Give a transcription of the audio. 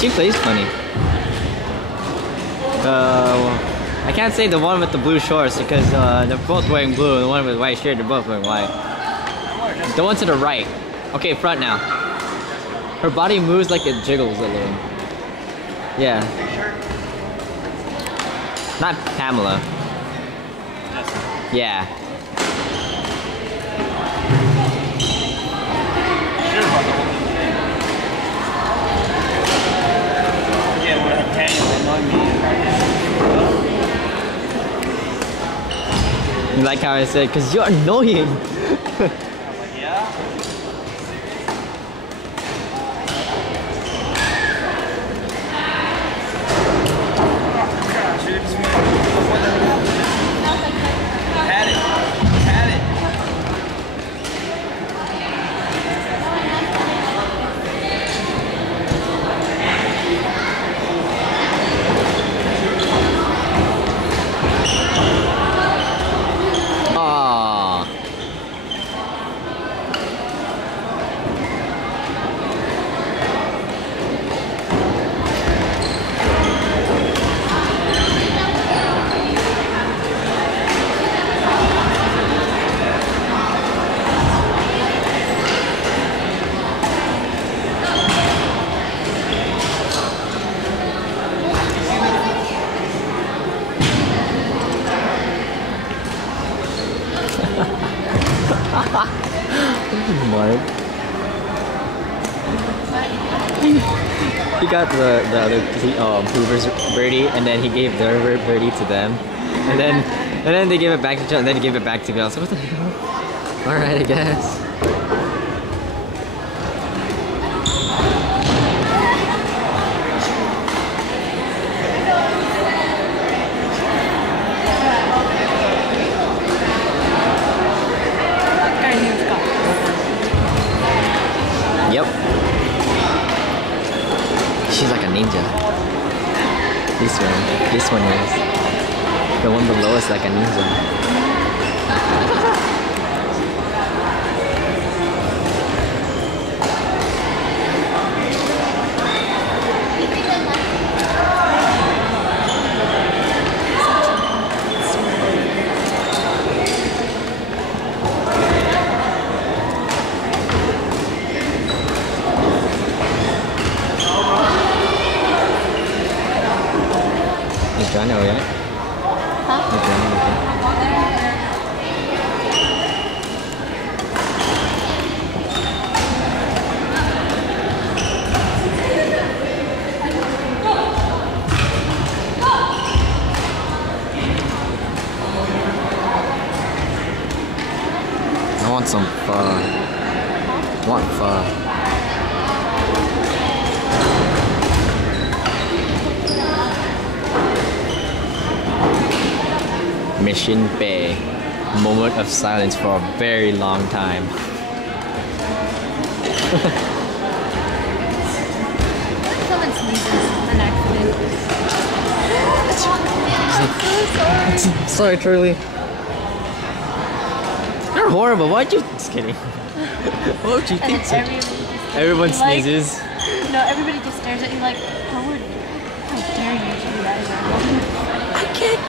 She plays funny. I can't say the one with the blue shorts because they're both wearing blue, and the one with white shirt, they're both wearing white. The one to the right. Okay, front now. Her body moves like it jiggles a little. Yeah. Not Pamela. Yeah. You like how I said, because you're annoying. Yeah. Had it. Mark. He got the other Hoover's birdie, and then he gave their birdie to them, and then they gave it back to each other, and then he gave it back to me. I was like, what the hell? All right, I guess. Yep. She's like a ninja. This one is. The one below is like a ninja. Done now, yeah? Huh? You're done, okay. I want some pho. I want pho. Mission Bay. Moment of silence for a very long time. Someone sneezes an accident. Sorry, Charlie. You're horrible. Why'd you? Just kidding. What would you think? So? Everyone sneezes. No, everybody just stares at you like, how dare you do that? I can't